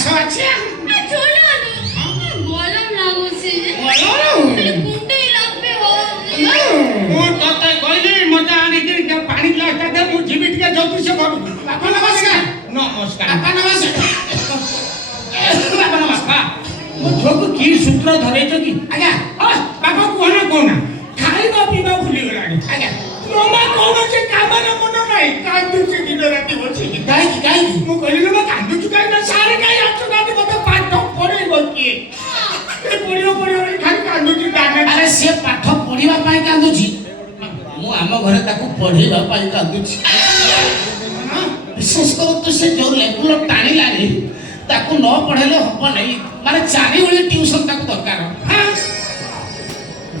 କାଶ ଅଛି ମୁଁ ତତେ କହିଲି ମତେ ଆଣିକି ପାଣି ଗ୍ଲାସଟା ଦେ ମୁଁ ଯିବି ଟିକେ ଜ୍ୟୋତିଷ ଘରକୁ। ବାପା ନମସ୍କାର। ନମସ୍କାର ବାପା ନମସ୍କାର। ବାପା ନମସ୍କାର। ମୋ ଝିଅକୁ କି ସୂତ୍ର ଧରେଇଛ କି? ଆଜ୍ଞା ବାପା କୁହନା କୁହନା ଖାଇବା ପିଇବା ଭୁଲିଗଲାଣି। ଆଜ୍ଞା ମାମା କୌଣସି କାମରେ ମନ ନାହିଁ କାନ୍ଦୁଛି ଦିନ ରାତି ବସିକି। କାହିଁକି କାହିଁକି? ମୁଁ କହିଲି ନା କାନ୍ଦୁଛୁ କାହିଁକି? ସାରେ କାହିଁ ଆସୁନାହାନ୍ତି ମତେ ପାଠ ପଢେଇବ କିଏ? ପଢିବ ଖାଲି କାନ୍ଦୁଛି। ଆରେ ସିଏ ପାଠ ପଢିବା ପାଇଁ କାନ୍ଦୁଛି, ମୁଁ ଆମ ଘରେ ତାକୁ ପଢେଇବା ପାଇଁ କାନ୍ଦୁଛି। ବିଶେଷ କରନ୍ତୁ ସେ ଯୋଉ ଲେବୁଲ ଟାଣିଲାଣି ତାକୁ ନ ପଢେଇଲେ ହବ ନାହିଁ। ମାନେ 4 ଓଳି ଟ୍ୟୁସନ ତାକୁ ଦରକାର।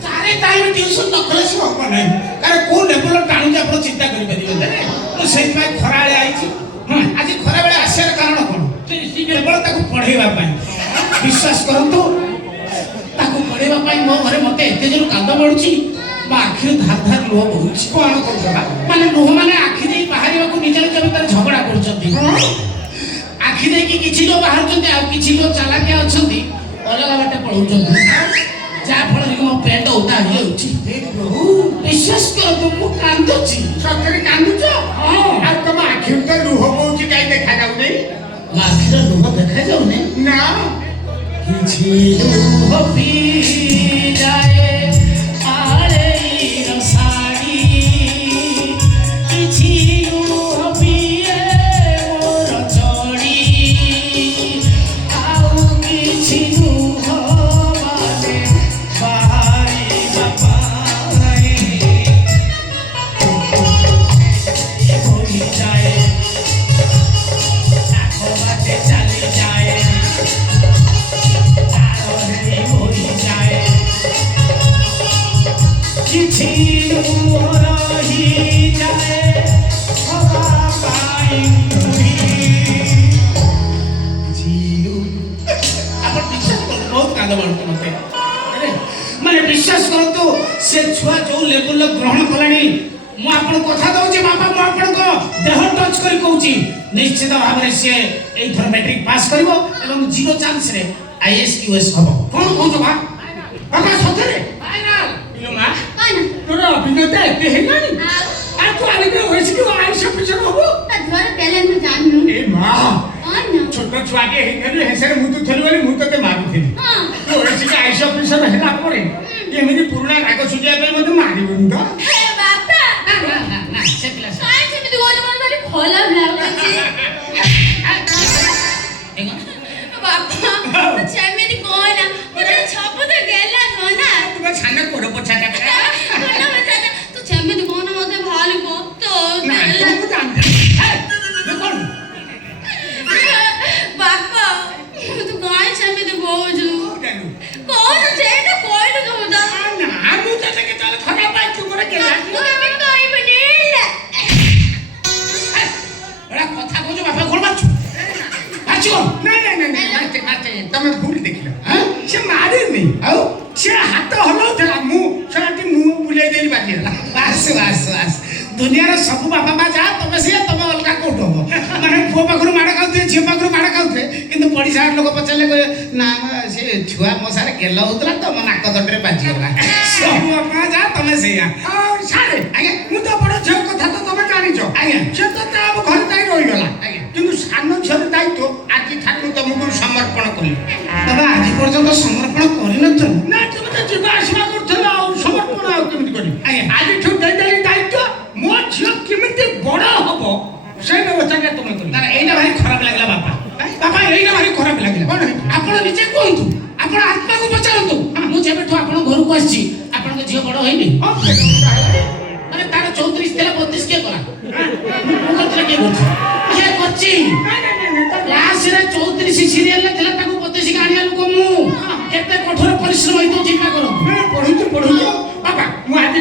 4 ଟାଇମ ଟ୍ୟୁସନ ନ କଲେ ସେ ହବ ନାହିଁ। କାରଣ କୋଉ ଲେବୁଲ ଟାଣୁଛି ଆପଣ ଚିନ୍ତା କରିପାରିବେ। ମୁଁ ସେଇଥିପାଇଁ ଖରାବେଳେ ଆଇଛି। ଆଜି ଖରାବେଳେ ଆସିବାର କାରଣ କଣ? କେବଳ ତାକୁ ପଢେଇବା ପାଇଁ। ବିଶ୍ୱାସ କରନ୍ତୁ ତାକୁ ପଢେଇବା ପାଇଁ ମୋ ଘରେ ମତେ ଏତେ ଜୋର କାନ୍ଦ ମାଡୁଛି, ମୋ ଆଖିରୁ ଧାର ଧାର ଲୁହ ବହୁଛି। କଣ କରୁଛ? ମାନେ ଲୁହ ମାନେ ଆଖି ଦେଇ ବାହାରିବାକୁ ନିଜ ନିଜ ଭିତରେ ଝଗଡା କରୁଛନ୍ତି। ଆଖି ଦେଇକି କିଛି ଲୋକ ବାହାରୁଛନ୍ତି, ଆଉ କିଛି ଲୋକ ଚାଲାକିଆ ଅଛନ୍ତି ଅଲଗା ବାଟେ ପଳଉଛନ୍ତି, ଯାହା ଫଳରେ କି ମୋ ପେଟ ଓଦା ହେଇଯାଉଛି। ବିଶ୍ୱାସ କରନ୍ତୁ ମୁଁ କାନ୍ଦୁଛି। ସତରେ କାନ୍ଦୁଛ? ଆଉ ତମ ଆଖିରୁ ତ ଲୁହ ବହୁଛି କାହିଁ ଦେଖାଯାଉନି? ମୋ ଆଖିର ଲୁହ ଦେଖାଯାଉନି ନା? କିଛି ଲୁହ ପିଯାଏ ଆରେଇର ଶାଢ଼ୀ, କିଛି ଲୁହ ପିଏ ମୋର ଚଢ଼ି, ଆଉ କିଛି ଲୁହ ମାନେ ବାହାରିବା ପାଇଁ ହୋଇଯାଏ। ଆଗ ବାଟେ ଚାଲିଯାଏ କିଛି ରହିଯାଏ ହବା ପାଇଁ। ଆପଣ ବିଶ୍ୱାସ କରନ୍ତୁ ବହୁତ କାନ୍ଦ ମାଡୁଛି ମତେ। ମାନେ ବିଶ୍ୱାସ କରନ୍ତୁ ସେ ଛୁଆ ଯୋଉ ଲେବୁଲର ଗ୍ରହଣ କଲାଣି, ମୁଁ ଆପଣଙ୍କୁ କଥା ଦଉଛି ବାପା, ମୁଁ ଆପଣଙ୍କ ଦେହ ଟଚ୍ କରି କହୁଛି ନିଶ୍ଚିତ ଭାବରେ ସିଏ ଏଇଥର ମ୍ୟାଟ୍ରିକ ପାସ୍ କରିବ ଏବଂ 0 ଚାନ୍ସରେ IAS US ହବ। କଣ କହୁଛ ବା? ବାପା ସତରେ? ମା তোর অভিজ্ঞতা এতে হেলানি আর তো আরেকটা হয়েছে কি আইস অফিসার হবো ঘর পেলেন মু জানি এ মা ছোট ছুয়াকে হেলে হেসের মু তো থলি বলি মু তোতে মারুথিলি তো হয়েছে কি আইস অফিসার হেলা পরে এমনি পুরোনা রাগ সুজিয়া পাই মতে মারিবনি তো বাপা না না না না সে ক্লাস কাই সেমিতি বলি মনে মানে খোলা লাগুছি বাপা সেমিতি কইনা ওরে ছপু তো গেলা না তুমি ছানা করো পছাটা তু সেমিতি কোনা মতে ভালো কত না তুমি জানতে দেখুন বাপা তু গায় সেমিতি বউজু কোন সেটা কইলো তো দা না আমি তাতে কে তাহলে খারাপ পাই তোমার গেলা তুমি কইবনি এরা কথা কইছো বাপা গোল মারছো মারছো না না না না মারতে মারতে তুমি ভুল দেখিলো হ্যাঁ সে মারেনি আও সে হাত হলাউଥିଲା ମୁଁ ସେଠି ମୁଁ ବୁଲେଇ ଦେଲି ବାଜିଗଲା ବାସ୍ ବାସ୍ ବାସ୍ ଦୁନିଆର ସବୁ ବାପା ମା ଯାହା ତମେ ସିଏ ତମେ ଅଲଗା କୋଉଠି ହବ ମାନେ ପୁଅ ପାଖରୁ ମାଡ଼ ଖାଉଥିବେ ଝିଅ ପାଖରୁ ମାଡ଼ ଖାଉଥିବେ କିନ୍ତୁ ପଡ଼ିଶା ଲୋକ ପଚାରିଲେ କହିବେ ନା ସେ ଛୁଆ ମୋ ସାରେ ଗେଲ ହଉଥିଲା ତ ମୋ ନାକ ଦଣ୍ଡରେ ବାଜିଗଲା ସବୁ ବାପା ମା ଯାହା ତମେ ସେଇଆ ଆଉ ସାରେ ଆଜ୍ଞା ମୁଁ ତ ବଡ଼ ଝିଅ କଥା ତ ତମେ ଜାଣିଛ ଆଜ୍ଞା ସେ ତ ତା ଘରେ ଯାଇ ରହିଗଲା ଆଜ୍ଞା କିନ୍ତୁ ସାନ ଝିଅର ଦାୟିତ୍ୱ ଆଜି ଠାରୁ ତମକୁ ସମର୍ପଣ କଲି ତମେ ଆଜି ପର୍ଯ୍ୟନ୍ତ ସମର୍ପଣ କରିନଥିଲ ନା তুমি তো ଯିବା ଆସିବା କରୁଥିଲ ଆଉ ସମର୍ପଣ ଆଉ କେମିତି କରିବି ଆଜ୍ଞା ଆଜିଠୁ ଦେଇଦେଲି ଦାୟିତ୍ୱ ମୋ ଝିଅ କେମିତି ବଡ଼ ହବ ସେଇ ବ୍ୟବସ୍ଥାଟା ତମେ କରିବ ନା ଏଇଟା ଭାରି ଖରାପ ଲାଗିଲା ବାପା ବାପା ଏଇଟା ଭାରି ଖରାପ ଲାଗିଲା କଣ ଆପଣ ନିଜେ କୁହନ୍ତୁ ଆପଣ ଆତ୍ମାକୁ ପଚାରନ୍ତୁ ମୁଁ ଯେବେଠୁ ଆପଣଙ୍କ ଘରକୁ ଆସିଛି ଆପଣଙ୍କ ଝିଅ ବଡ଼ ହେଇନି ମାନେ ତାର 34 ଥିଲା 32 କିଏ କଲା କିଏ କରୁଛି କିଏ କରୁଛି କ୍ଲାସରେ 34 ସିରିଏଲରେ ଥିଲା ତାକୁ 32 ଆଣିବା ଲୋକ ମୁଁ କେତେ କଠୋର ପରିଶ୍ରମ ହେଇଥିବ ଚିନ୍ତା କରନ୍ତୁ ପଢୁଛୁ ବାପା ମୁଁ ଆଜି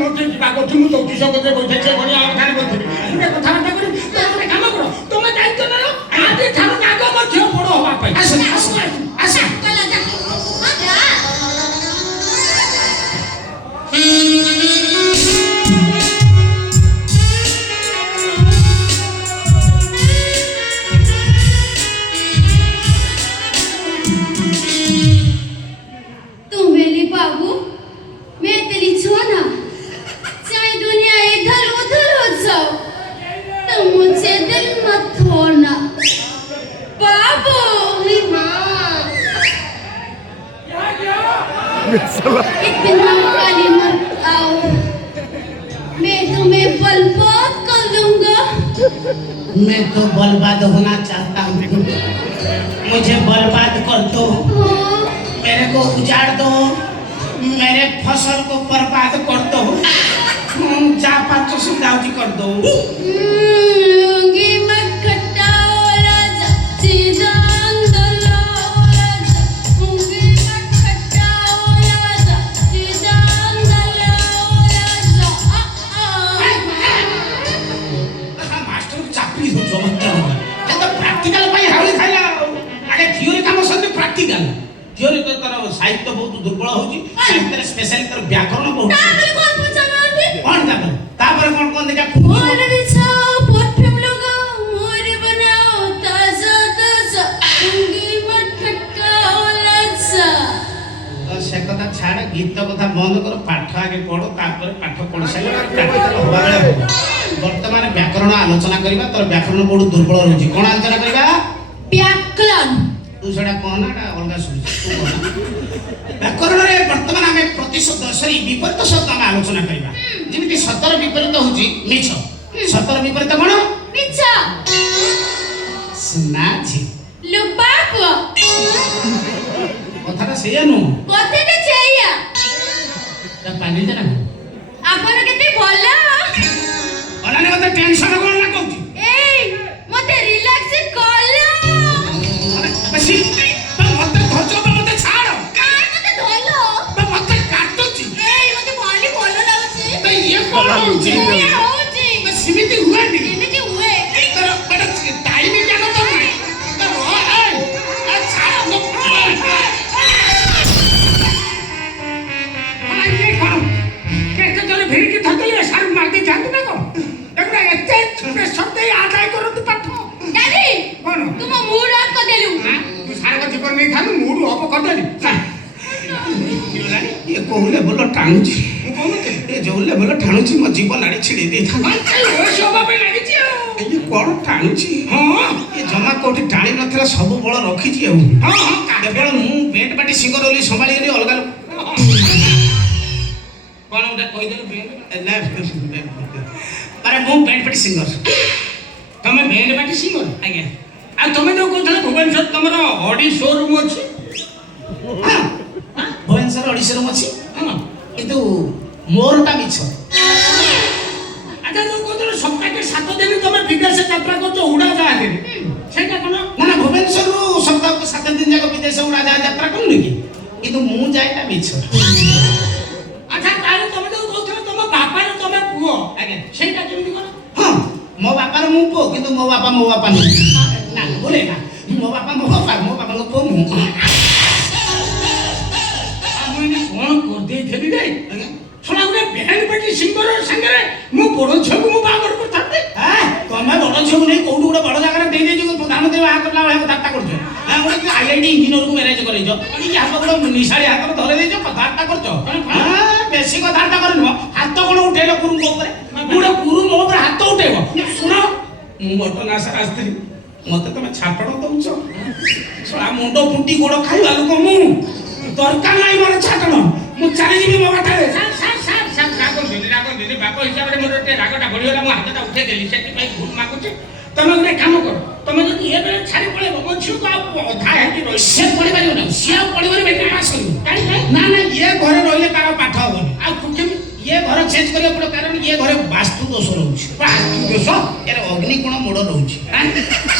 ମୋତେ ଯିବା କରୁଛି ମୁଁ 34 ଗତେ ବୈଠକ କରି ଆଉ ଧାନ କରୁଥିଲି ଗୋଟେ କଥାବାର୍ତ୍ତା କରି ତମେ କାମ କର ତମେ ଦାୟିତ୍ୱ ନେଲ ଆଜି ଠାରୁ ନାଗ ମୋ ଝିଅ ବଡ଼ ହବା ପାଇଁ ଆସ ଆସ ଆସ इतना काली मत आओ, मैं तुम्हें बर्बाद कर दूंगा। मैं तो बर्बाद होना चाहता हूँ, मुझे बर्बाद कर दो, मेरे को उजाड़ दो, मेरे फसल को बर्बाद कर दो, जा पाचो सुधाजी कर दो। लूंगी मत खटाओ राजा, सीधा अंदर लाओ राजा। लूंगी मत खटाओ राजा, सीधा अंदर लाओ राजा। मास्टर चाकरी हो चमत्कार ये तो प्रैक्टिकल पाई हावली खाइला आगे थियोरी काम सते प्रैक्टिकल थियोरी तो तर साहित्य बहुत दुर्बल होची साहित्य स्पेशली तर व्याकरण बहुत तापर कौन पूछा मारती? कौन तापर कौन देखा मोर बिछाओ परफ्यूम लगाओ, मोर बनाओ ताजा ताजा। लूंगी मत खटाओ राजा। से कथा छाड़ गीत कथा बंद कर पाठ आगे पढ़ो तापर पाठ पढ़ साइला प्रैक्टिकल होबा बेले वर्तमान व्याकरण आलोचना करिबा तर व्याकरण बहुत दुर्बल रहउची कोन आलोचना करिबा व्याकरण तू सेटा कोन ना अलगा सुन तू कोन व्याकरण रे वर्तमान हमें प्रतिशत सरी विपरीत शब्द हम आलोचना करिबा जेमिति सतर विपरीत होची मिछ सतर विपरीत कोन मिछ स्नाची लुपाप कथाटा सेया नु कथेटा छैया ता पानी देना आपण केते भला अनाने मते टेंशन कोन ना कहूची ए मते रिलैक्स कला बसी तो मते धरजो मते छाड़ काय मते धोलो तो मते काटुची ए मते भाली भलो लागुची तो ये कोन होची ये होची बस सिमिति हुआ नी एमिति हुए तर बड़ा टाइम ही जानो तो नहीं तो ए छाड़ नो ये कौन कैसे चले भिड़ के थकले सार मार के जानते ना को देखना एते छोटे शब्द आदाय करो तू पाठ डैडी कोन तुम मूड ऑफ कर देलु तू सार को जीवन नहीं थानु मूड ऑफ कर देली ये कोहुले बोलो टाणुची ये जोले बोलो टाणुची मो जीवन आड़ी छिड़ी दे था ओ शोभा पे लागी छी ये कोन टाणुची हां ये जमा कोठी टाणी नथला सब बळ रखी छी हां हां केवल मु बेट पाटी सिंगर ओली संभाली गली अलगा कोन उठा कहि देले बेट ना अरे मु बेट पाटी सिंगर तमे बेट पाटी सिंगर आज्ञा आ तमे जो कोथले भुवनेश्वर तमरो ऑडी शोरूम अछि हां भुवनेश्वर ऑडी शोरूम अछि हां किंतु मोरटा मिछ अच्छा जो कोथले सप्ताह के 7 दिन तमे विदेश यात्रा करछो उड़ा जहाज सेटा कोन ना ना भुवनेश्वर रु सप्ताह को 7 दिन जाको विदेश उड़ा जहाज यात्रा करनु कि किंतु मु जायटा मिछ अच्छा तारे तमे जो कोथले तम बापा रे तमे पुओ आज्ञा सेटा केमिति कोन हां मो बापा रे मु पुओ किंतु मो बापा नहीं ना बोले ना मो बापा को पुओ मु आमुनी कोन कर दे थेली रे छोड़ा गुरे बेहन बेटी सिंगर संगे मु बड़ छगु मु बागर को थाते हां तमे बड़ छगु नहीं कोडु गुडे बड़ जागा दे दे जो प्रधानमंत्री आ करला वाला कथा करछो हां गुडे आईआईटी इंजीनियर को मैनेज करे जो कि या गुडे निशाळी हाथ धरे दे जो कथा करछो हां बेसी कथा करनो हाथ कोन उठेलो गुरु को ऊपर गुडे गुरु मो ऊपर हाथ उठेबो सुनो मु बट ना शास्त्री मते तमे छाटण दउछो छोड़ा मुंडो फुटी गोड़ खाइबा लोक मु दरकार नाही मोर छाटण मु चाली जिबी मो बाटारे साफ राग दिली बाप हिसाब रे मोर ते रागटा बढी होला मु हातटा उठे देली सेति पई भूल मागुचे तमे गुटे काम कर तमे जदी ए बेले छाड़ी पळेबो मो छिउ को अधा हेती रहि से पढि पारिबो ना से पढि पारि बेटे पास करिबो ना ना ये घरे रहिले तार पाठ होबो आ कुके ये घर चेंज करिया पड़ो कारण ये घरे वास्तु दोष रहउछि वास्तु दोष यार अग्नि गुण मोड़ रहउछि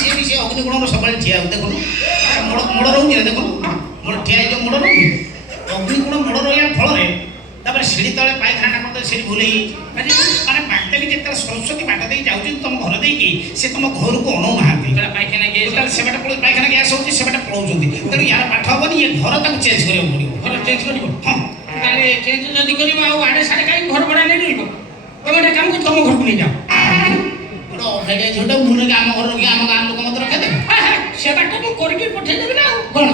से भी से अग्नि गुण रो सबले ठिया देखो मोड़ रहउछि ना देखो मोड़ ठिया जो मोड़ रहउछि अग्नि गुण मोड़ रहया फल रे तापर सिड़ी तळे पायखाना करते सिड़ी भूली माने बाटे भी जेतला सरस्वती बाटा देई जाउछि तुम घर देई की से तुम घर को अनु नाहाती एटा पायखाना के तल सेबटा पळ पायखाना गैस होछि सेबटा पळौछंती तने यार पाठ होबनी ये घर ताको चेंज करियो पड़ियो घर चेंज करियो हां ताले चेंज जदी करियो आ आडे साडे काई घर बडा नै रहिबो तमे एटा काम कर तुम घर को नै जाओ बडो हेडे छोटा मुने के आम घर के आम गाम लोक मत रखे दे सेबटा को करके पठे देबे ना कोन